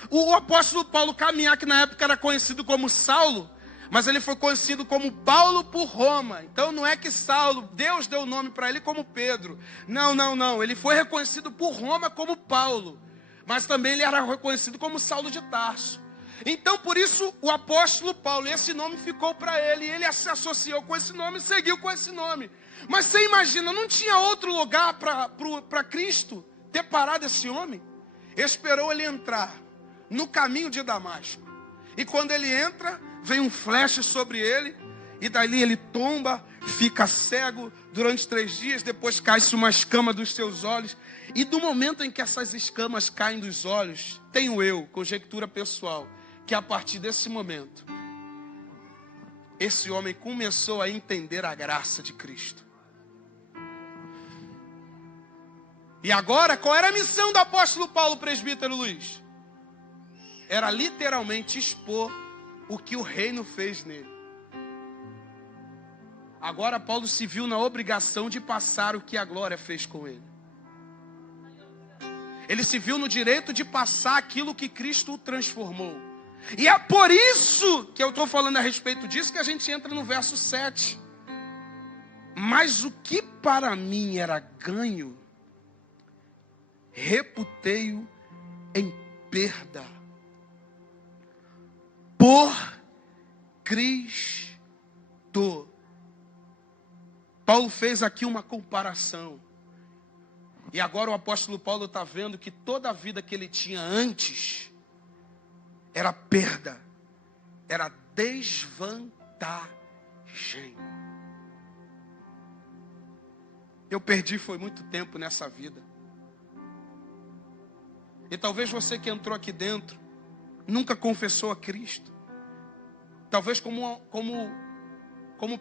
o apóstolo Paulo caminhar, que na época era conhecido como Saulo, mas ele foi conhecido como Paulo por Roma. Então não é que Saulo, Deus deu o nome para ele como Pedro. Não. Ele foi reconhecido por Roma como Paulo, mas também ele era reconhecido como Saulo de Tarso. Então, por isso, o apóstolo Paulo, esse nome ficou para ele, e ele se associou com esse nome e seguiu com esse nome. Mas você imagina, não tinha outro lugar para Cristo ter parado esse homem? Esperou ele entrar no caminho de Damasco. E quando ele entra, vem um flash sobre ele, e dali ele tomba, fica cego durante 3 dias, depois cai-se uma escama dos seus olhos. E do momento em que essas escamas caem dos olhos, tenho eu, conjectura pessoal, que a partir desse momento, esse homem começou a entender a graça de Cristo. E agora, qual era a missão do apóstolo Paulo, presbítero Luiz? Era literalmente expor o que o reino fez nele. Agora Paulo se viu na obrigação de passar o que a glória fez com ele. Ele se viu no direito de passar aquilo que Cristo o transformou. E é por isso que eu estou falando a respeito disso, que a gente entra no verso 7. Mas o que para mim era ganho, reputei-o em perda por Cristo. Paulo fez aqui uma comparação. E agora o apóstolo Paulo está vendo que toda a vida que ele tinha antes era perda, era desvantagem. Eu perdi foi muito tempo nessa vida. E talvez você que entrou aqui dentro nunca confessou a Cristo. Talvez como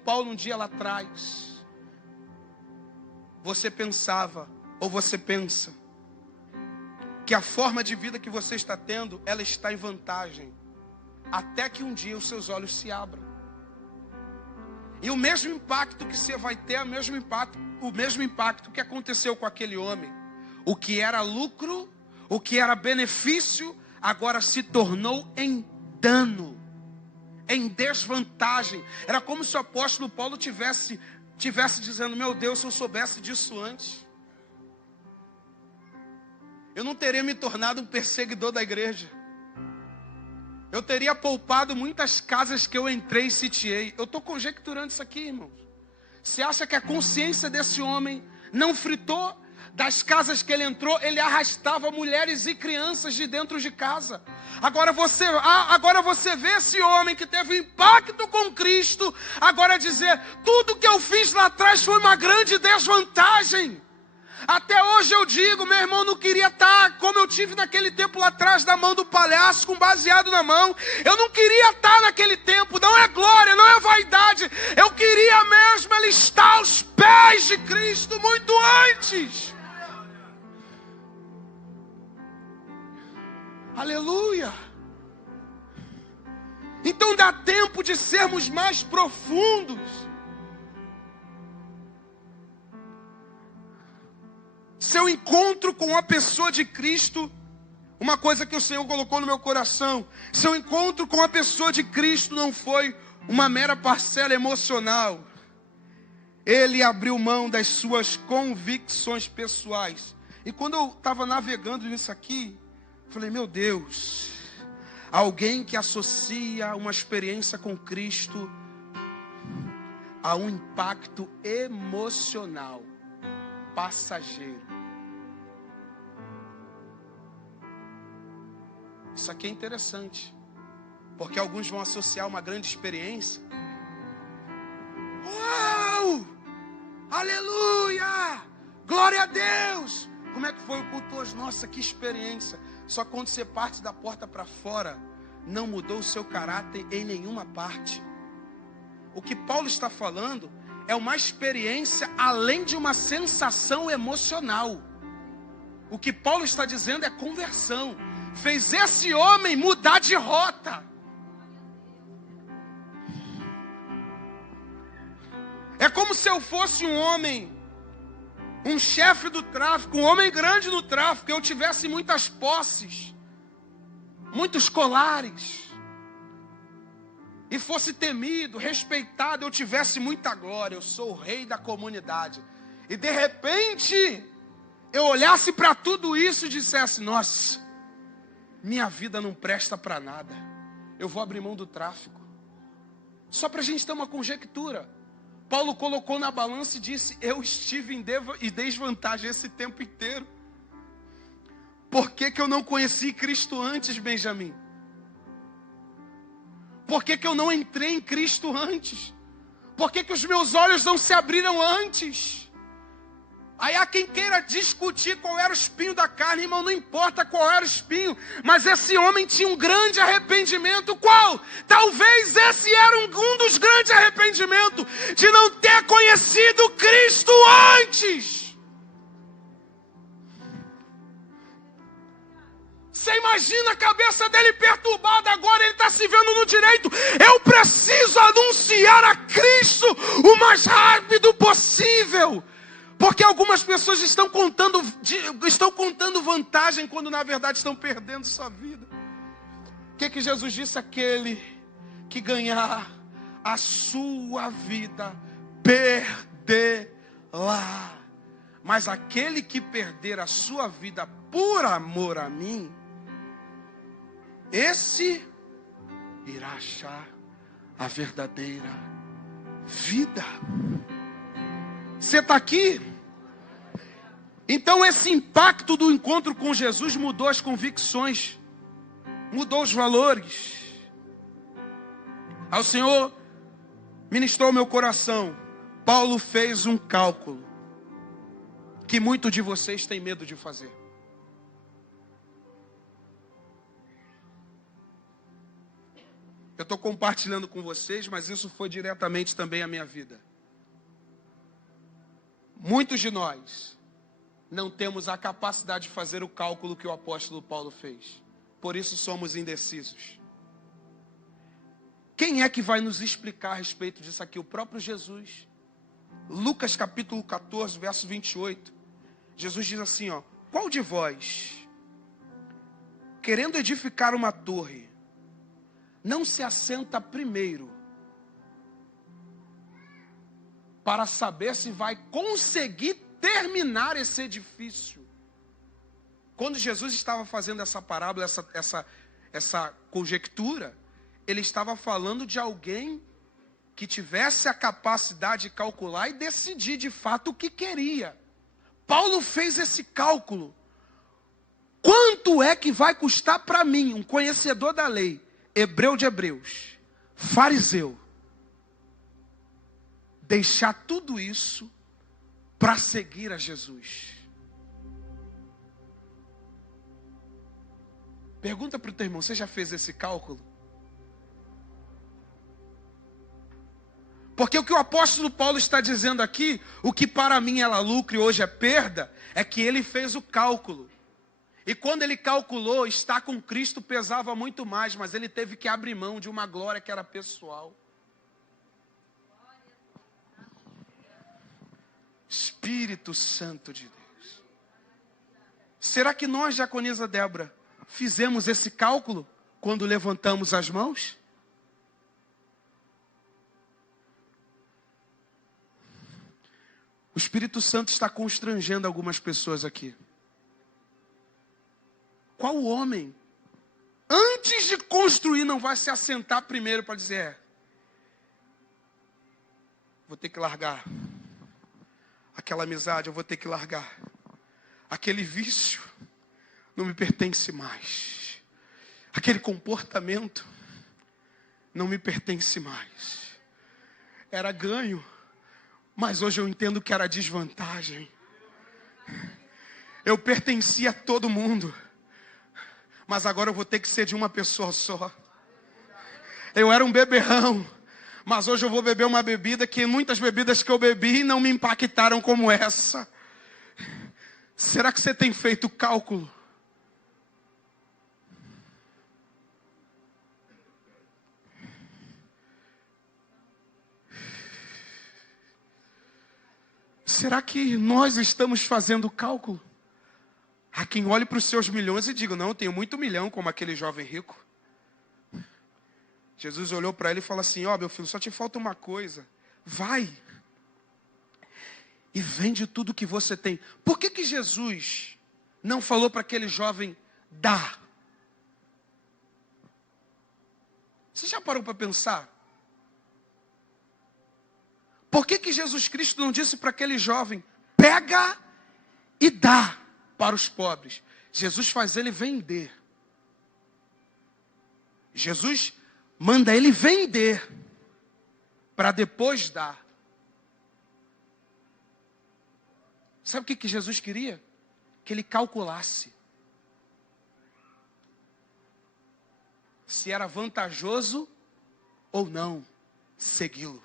Paulo um dia lá atrás, você pensava, ou você pensa, que a forma de vida que você está tendo, ela está em vantagem, até que um dia os seus olhos se abram. E o mesmo impacto que você vai ter, o mesmo impacto que aconteceu com aquele homem. O que era lucro, o que era benefício, agora se tornou em dano, em desvantagem. Era como se o apóstolo Paulo tivesse dizendo, meu Deus, se eu soubesse disso antes, eu não teria me tornado um perseguidor da igreja. Eu teria poupado muitas casas que eu entrei e sitiei. Eu estou conjecturando isso aqui, irmãos. Você acha que a consciência desse homem não fritou? Das casas que ele entrou, ele arrastava mulheres e crianças de dentro de casa. Agora você vê esse homem que teve impacto com Cristo, agora dizer, tudo que eu fiz lá atrás foi uma grande desvantagem. Até hoje eu digo, meu irmão, não queria estar como eu tive naquele tempo lá atrás, da mão do palhaço, com baseado na mão. Eu não queria estar naquele tempo, não é glória, não é vaidade. Eu queria mesmo estar aos pés de Cristo muito antes. Aleluia. Então dá tempo de sermos mais profundos. Seu encontro com a pessoa de Cristo, uma coisa que o Senhor colocou no meu coração, seu encontro com a pessoa de Cristo não foi uma mera parcela emocional. Ele abriu mão das suas convicções pessoais. E quando eu estava navegando nisso aqui, falei, meu Deus, alguém que associa uma experiência com Cristo a um impacto emocional, passageiro. Isso aqui é interessante, porque alguns vão associar uma grande experiência. Uau! Aleluia! Glória a Deus! Como é que foi o culto hoje? Nossa, que experiência! Só quando você parte da porta para fora, não mudou o seu caráter em nenhuma parte. O que Paulo está falando é uma experiência além de uma sensação emocional. O que Paulo está dizendo é conversão. Fez esse homem mudar de rota. É como se eu fosse um homem, um chefe do tráfico, um homem grande no tráfico, eu tivesse muitas posses, muitos colares, e fosse temido, respeitado, eu tivesse muita glória, eu sou o rei da comunidade. E de repente, eu olhasse para tudo isso e dissesse, nossa, minha vida não presta para nada, eu vou abrir mão do tráfico. Só para a gente ter uma conjectura, Paulo colocou na balança e disse, eu estive em desvantagem esse tempo inteiro. Por que eu não conheci Cristo antes, Benjamin? Por que eu não entrei em Cristo antes? Por que os meus olhos não se abriram antes? Aí há quem queira discutir qual era o espinho da carne, irmão, não importa qual era o espinho, mas esse homem tinha um grande arrependimento. Qual? Talvez esse era um dos grandes arrependimentos, de não ter conhecido Cristo antes. Você imagina a cabeça dele perturbada, agora ele está se vendo no direito. Eu preciso anunciar a Cristo o mais rápido possível. Porque algumas pessoas estão contando vantagem quando na verdade estão perdendo sua vida. O que Jesus disse? Aquele que ganhar a sua vida, perderá. Mas aquele que perder a sua vida por amor a mim, esse irá achar a verdadeira vida. Você está aqui? Então esse impacto do encontro com Jesus mudou as convicções, mudou os valores. Ao Senhor ministrou o meu coração. Paulo fez um cálculo que muitos de vocês têm medo de fazer. Eu estou compartilhando com vocês, mas isso foi diretamente também a minha vida. Muitos de nós não temos a capacidade de fazer o cálculo que o apóstolo Paulo fez. Por isso somos indecisos. Quem é que vai nos explicar a respeito disso aqui? O próprio Jesus. Lucas capítulo 14, verso 28. Jesus diz assim, ó: qual de vós, querendo edificar uma torre, não se assenta primeiro para saber se vai conseguir terminar esse edifício? Quando Jesus estava fazendo essa parábola, essa conjectura, ele estava falando de alguém que tivesse a capacidade de calcular e decidir de fato o que queria. Paulo fez esse cálculo. Quanto é que vai custar para mim, um conhecedor da lei, hebreu de hebreus, fariseu, deixar tudo isso para seguir a Jesus? Pergunta para o teu irmão, você já fez esse cálculo? Porque o que o apóstolo Paulo está dizendo aqui, o que para mim era lucro e hoje é perda, é que ele fez o cálculo. E quando ele calculou, estar com Cristo pesava muito mais, mas ele teve que abrir mão de uma glória que era pessoal. Espírito Santo de Deus. Será que nós, diaconisa Débora, fizemos esse cálculo quando levantamos as mãos? O Espírito Santo está constrangendo algumas pessoas aqui. Qual homem, antes de construir, não vai se assentar primeiro para dizer: vou ter que largar aquela amizade, eu vou ter que largar aquele vício, não me pertence mais, aquele comportamento não me pertence mais. Era ganho, mas hoje eu entendo que era desvantagem. Eu pertencia a todo mundo, mas agora eu vou ter que ser de uma pessoa só. Eu era um beberrão, mas hoje eu vou beber uma bebida que muitas bebidas que eu bebi não me impactaram como essa. Será que você tem feito cálculo? Será que nós estamos fazendo cálculo? Há quem olhe para os seus milhões e diga: não, eu tenho muito milhão, como aquele jovem rico. Jesus olhou para ele e falou assim: ó, meu filho, só te falta uma coisa. Vai e vende tudo que você tem. Por que Jesus não falou para aquele jovem: dá? Você já parou para pensar? Por que Jesus Cristo não disse para aquele jovem: pega e dá para os pobres? Jesus faz ele vender. Jesus manda ele vender para depois dar. Sabe o que Jesus queria? Que ele calculasse se era vantajoso ou não segui-lo.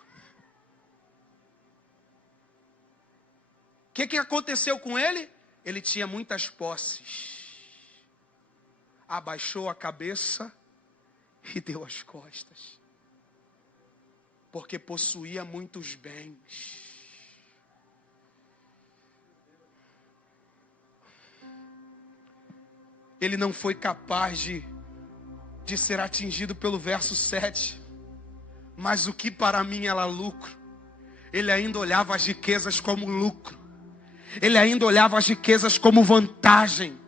O que aconteceu com ele? Ele tinha muitas posses. Abaixou a cabeça e deu as costas. Porque possuía muitos bens. Ele não foi capaz de ser atingido pelo verso 7. Mas o que para mim era lucro, ele ainda olhava as riquezas como lucro. Ele ainda olhava as riquezas como vantagem.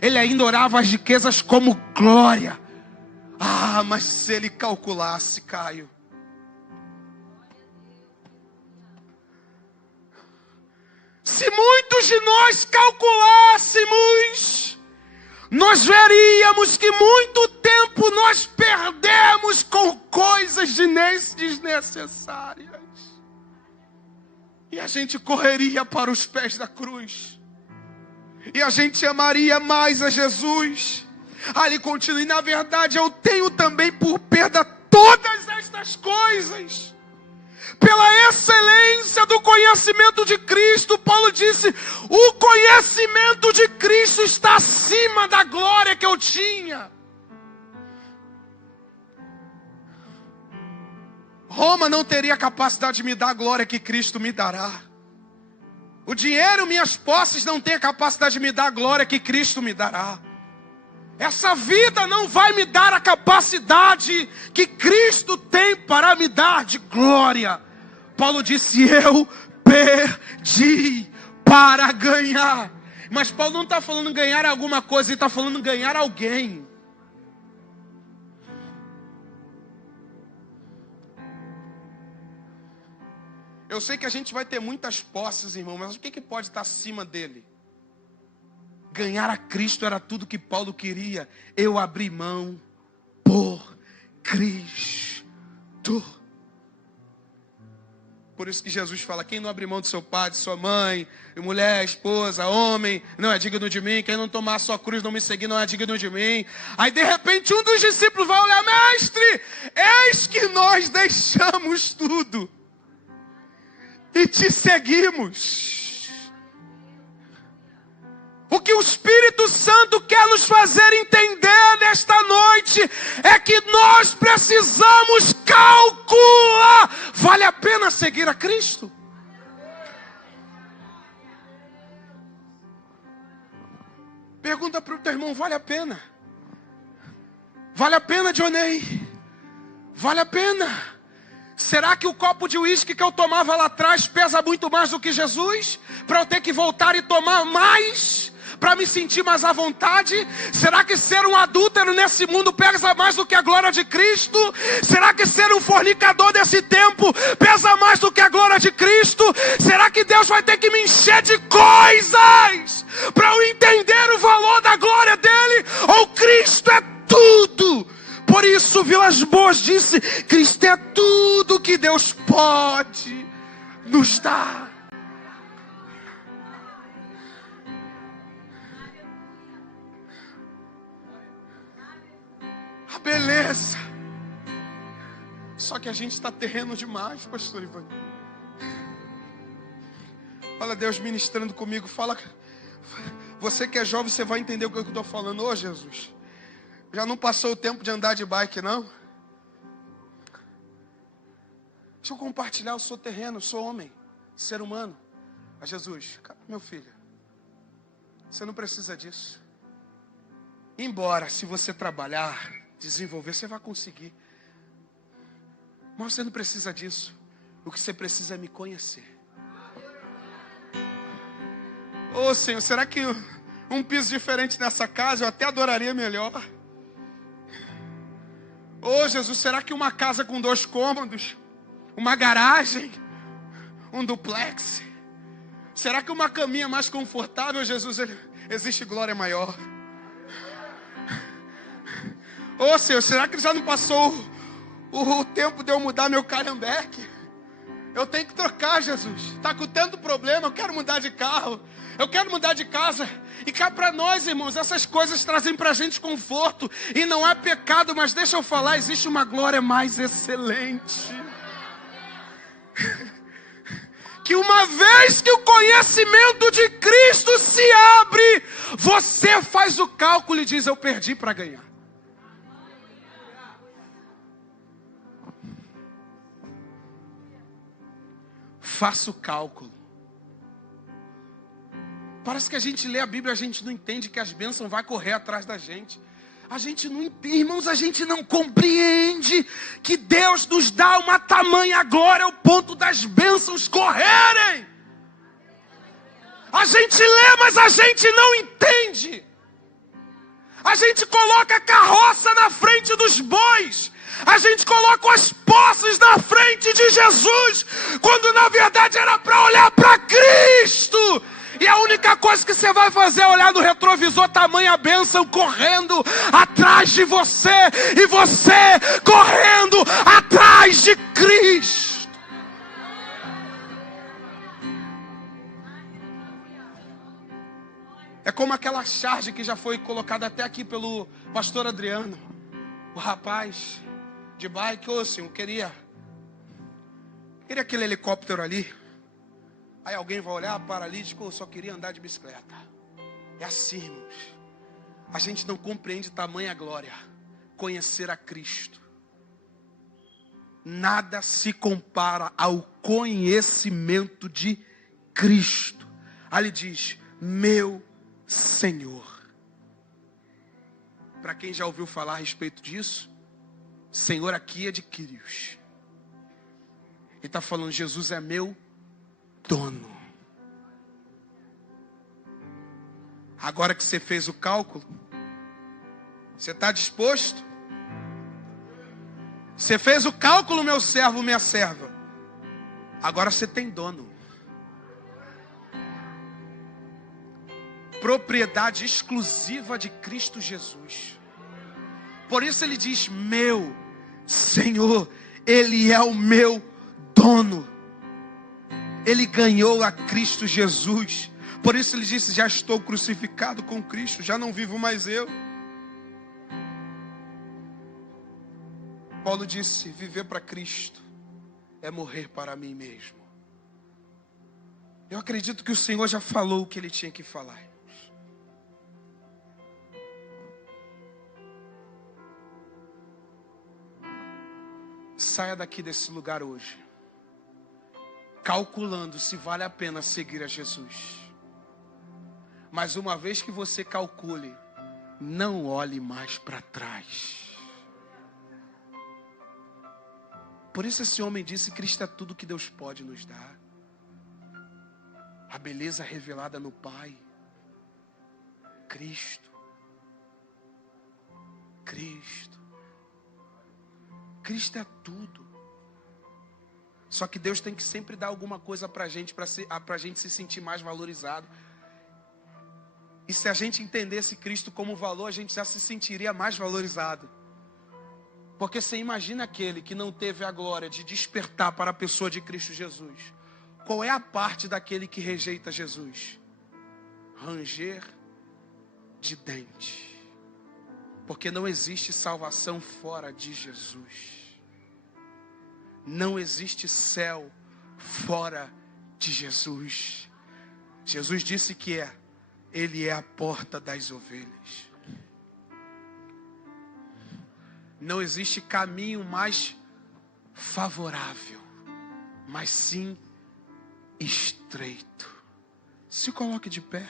Ele ainda olhava as riquezas como glória. Ah, mas se ele calculasse, Caio, se muitos de nós calculássemos, nós veríamos que muito tempo nós perdemos com coisas desnecessárias. E a gente correria para os pés da cruz. E a gente amaria mais a Jesus. Ali continua: e na verdade eu tenho também por perda todas estas coisas, pela excelência do conhecimento de Cristo. Paulo disse: o conhecimento de Cristo está acima da glória que eu tinha. Roma não teria capacidade de me dar a glória que Cristo me dará. O dinheiro, minhas posses, não têm a capacidade de me dar a glória que Cristo me dará. Essa vida não vai me dar a capacidade que Cristo tem para me dar de glória. Paulo disse: eu perdi para ganhar. Mas Paulo não está falando ganhar alguma coisa, ele está falando ganhar alguém. Eu sei que a gente vai ter muitas posses, irmão, mas o que pode estar acima dele? Ganhar a Cristo era tudo que Paulo queria. Eu abri mão por Cristo. Por isso que Jesus fala, quem não abrir mão do seu pai, de sua mãe, mulher, esposa, homem, não é digno de mim. Quem não tomar a sua cruz, não me seguir, não é digno de mim. Aí de repente um dos discípulos vai olhar, mestre, eis que nós deixamos tudo e te seguimos. O que o Espírito Santo quer nos fazer entender nesta noite é que nós precisamos calcular. Vale a pena seguir a Cristo? Pergunta para o teu irmão, vale a pena? Vale a pena, Johnny? Vale a pena? Será que o copo de uísque que eu tomava lá atrás pesa muito mais do que Jesus? Para eu ter que voltar e tomar mais? Para me sentir mais à vontade? Será que ser um adúltero nesse mundo pesa mais do que a glória de Cristo? Será que ser um fornicador desse tempo pesa mais do que a glória de Cristo? Será que Deus vai ter que me encher de coisas para eu entender o valor da glória dele? Ou Cristo é tudo? Por isso Vilas Boas disse, Cristo é tudo que Deus pode nos dar. A beleza. Só que a gente está terreno demais, pastor Ivan. Fala Deus ministrando comigo. Fala, você que é jovem, você vai entender o que eu estou falando. Ô Jesus, já não passou o tempo de andar de bike, não? Deixa eu compartilhar, eu sou terreno, eu sou homem, ser humano. A Jesus, meu filho, você não precisa disso. Embora, se você trabalhar, desenvolver, você vai conseguir. Mas você não precisa disso. O que você precisa é me conhecer. Ô Senhor, será que um piso diferente nessa casa eu até adoraria melhor? Ô Jesus, será que uma casa com 2 cômodos, uma garagem, um duplex, será que uma caminha mais confortável, Jesus, existe glória maior? Ô Senhor, será que já não passou o tempo de eu mudar meu calhambeque? Eu tenho que trocar, Jesus. Está com tanto problema, eu quero mudar de carro, eu quero mudar de casa. E cá para nós, irmãos, essas coisas trazem para a gente conforto. E não é pecado, mas deixa eu falar, existe uma glória mais excelente. Que uma vez que o conhecimento de Cristo se abre, você faz o cálculo e diz, eu perdi para ganhar. Faça o cálculo. Parece que a gente lê a Bíblia, a gente não entende que as bênçãos vão correr atrás da gente. A gente não entende, irmãos, a gente não compreende que Deus nos dá uma tamanha glória ao ponto das bênçãos correrem. A gente lê, mas a gente não entende. A gente coloca a carroça na frente dos bois. A gente coloca as posses na frente de Jesus, quando na verdade era para olhar para Cristo. E a única coisa que você vai fazer é olhar no retrovisor, tamanha bênção correndo atrás de você, e você correndo atrás de Cristo. É como aquela charge que já foi colocada até aqui pelo pastor Adriano. O rapaz de bike, ô Senhor, queria aquele helicóptero ali. Aí alguém vai olhar, paralítico, eu só queria andar de bicicleta. É assim, irmãos. A gente não compreende tamanha glória. Conhecer a Cristo. Nada se compara ao conhecimento de Cristo. Aí ele diz, meu Senhor. Para quem já ouviu falar a respeito disso, Senhor aqui é de Quírios. Ele está falando, Jesus é meu dono. Agora que você fez o cálculo, você está disposto? Você fez o cálculo, meu servo, minha serva. Agora você tem dono. Propriedade exclusiva de Cristo Jesus. Por isso ele diz, meu Senhor, Ele é o meu dono. Ele ganhou a Cristo Jesus. Por isso ele disse: já estou crucificado com Cristo, já não vivo mais eu. Paulo disse: viver para Cristo é morrer para mim mesmo. Eu acredito que o Senhor já falou o que Ele tinha que falar. Saia daqui desse lugar hoje, calculando se vale a pena seguir a Jesus. Mas uma vez que você calcule, não olhe mais para trás. Por isso esse homem disse: Cristo é tudo que Deus pode nos dar. A beleza revelada no Pai. Cristo. Cristo. Cristo é tudo. Só que Deus tem que sempre dar alguma coisa para a gente se sentir mais valorizado. E se a gente entendesse Cristo como valor, a gente já se sentiria mais valorizado. Porque você imagina aquele que não teve a glória de despertar para a pessoa de Cristo Jesus. Qual é a parte daquele que rejeita Jesus? Ranger de dente. Porque não existe salvação fora de Jesus. Não existe céu fora de Jesus. Jesus disse que Ele é a porta das ovelhas. Não existe caminho mais favorável, mas sim estreito. Se coloque de pé.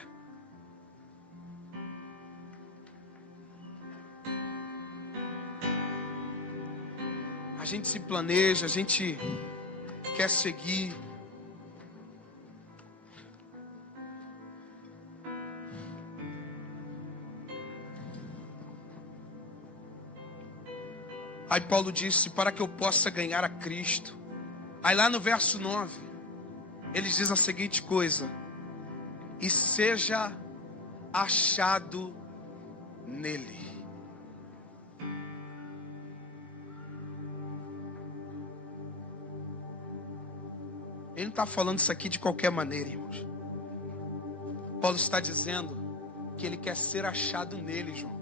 A gente se planeja, a gente quer seguir. Aí Paulo disse: para que eu possa ganhar a Cristo. Aí lá no verso 9, ele diz a seguinte coisa: e seja achado nele. Ele não está falando isso aqui de qualquer maneira, irmãos. Paulo está dizendo que ele quer ser achado nele, João.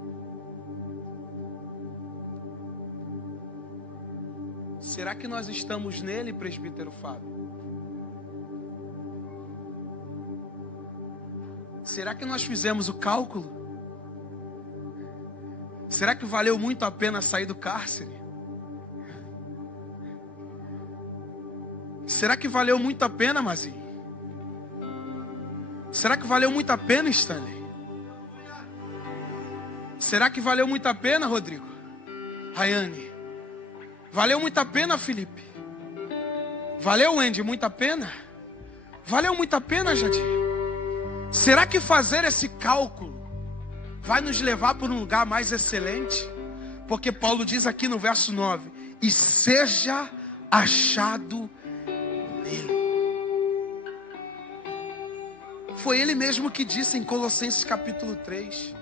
Será que nós estamos nele, presbítero Fábio? Será que nós fizemos o cálculo? Será que valeu muito a pena sair do cárcere? Será que valeu muito a pena, Mazinho? Será que valeu muito a pena, Stanley? Será que valeu muito a pena, Rodrigo? Rayane? Valeu muito a pena, Felipe? Valeu, Andy, muito a pena? Valeu muito a pena, Jadir? Será que fazer esse cálculo vai nos levar para um lugar mais excelente? Porque Paulo diz aqui no verso 9: e seja achado nele. Foi ele mesmo que disse em Colossenses capítulo 3.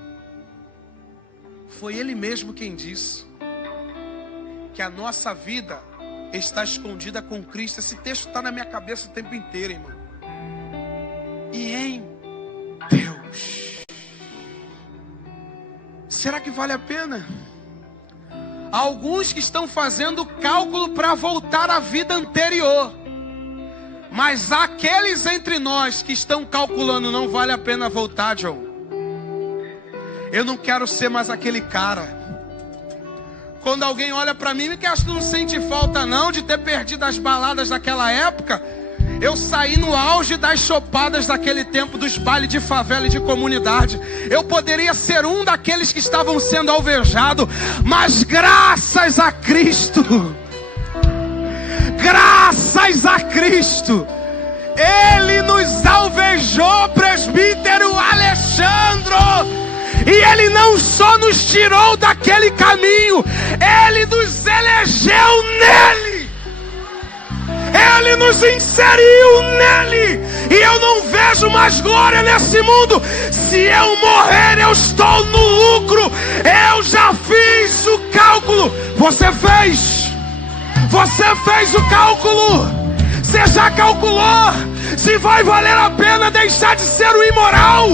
Foi ele mesmo quem disse que a nossa vida está escondida com Cristo. Esse texto está na minha cabeça o tempo inteiro, irmão. E em Deus. Será que vale a pena? Há alguns que estão fazendo cálculo para voltar à vida anterior. Mas há aqueles entre nós que estão calculando: não vale a pena voltar, John. Eu não quero ser mais aquele cara. Quando alguém olha para mim, que acho que não sente falta não de ter perdido as baladas daquela época. Eu saí no auge das chopadas daquele tempo, dos bailes de favela e de comunidade. Eu poderia ser um daqueles que estavam sendo alvejados, mas graças a Cristo, graças a Cristo, Ele nos alvejou, presbítero Alexandre. E Ele não só nos tirou daquele caminho, Ele nos elegeu nele. Ele nos inseriu nele. E eu não vejo mais glória nesse mundo. Se eu morrer, eu estou no lucro. Eu já fiz o cálculo. Você fez? Você fez o cálculo? Você já calculou? Se vai valer a pena deixar de ser o imoral.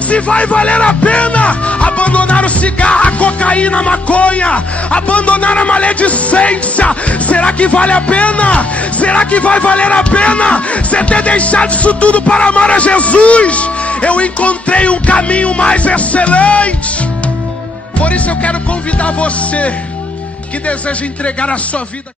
Se vai valer a pena abandonar o cigarro, a cocaína, a maconha, abandonar a maledicência. Será que vale a pena? Será que vai valer a pena você ter deixado isso tudo para amar a Jesus? Eu encontrei um caminho mais excelente. Por isso eu quero convidar você que deseja entregar a sua vida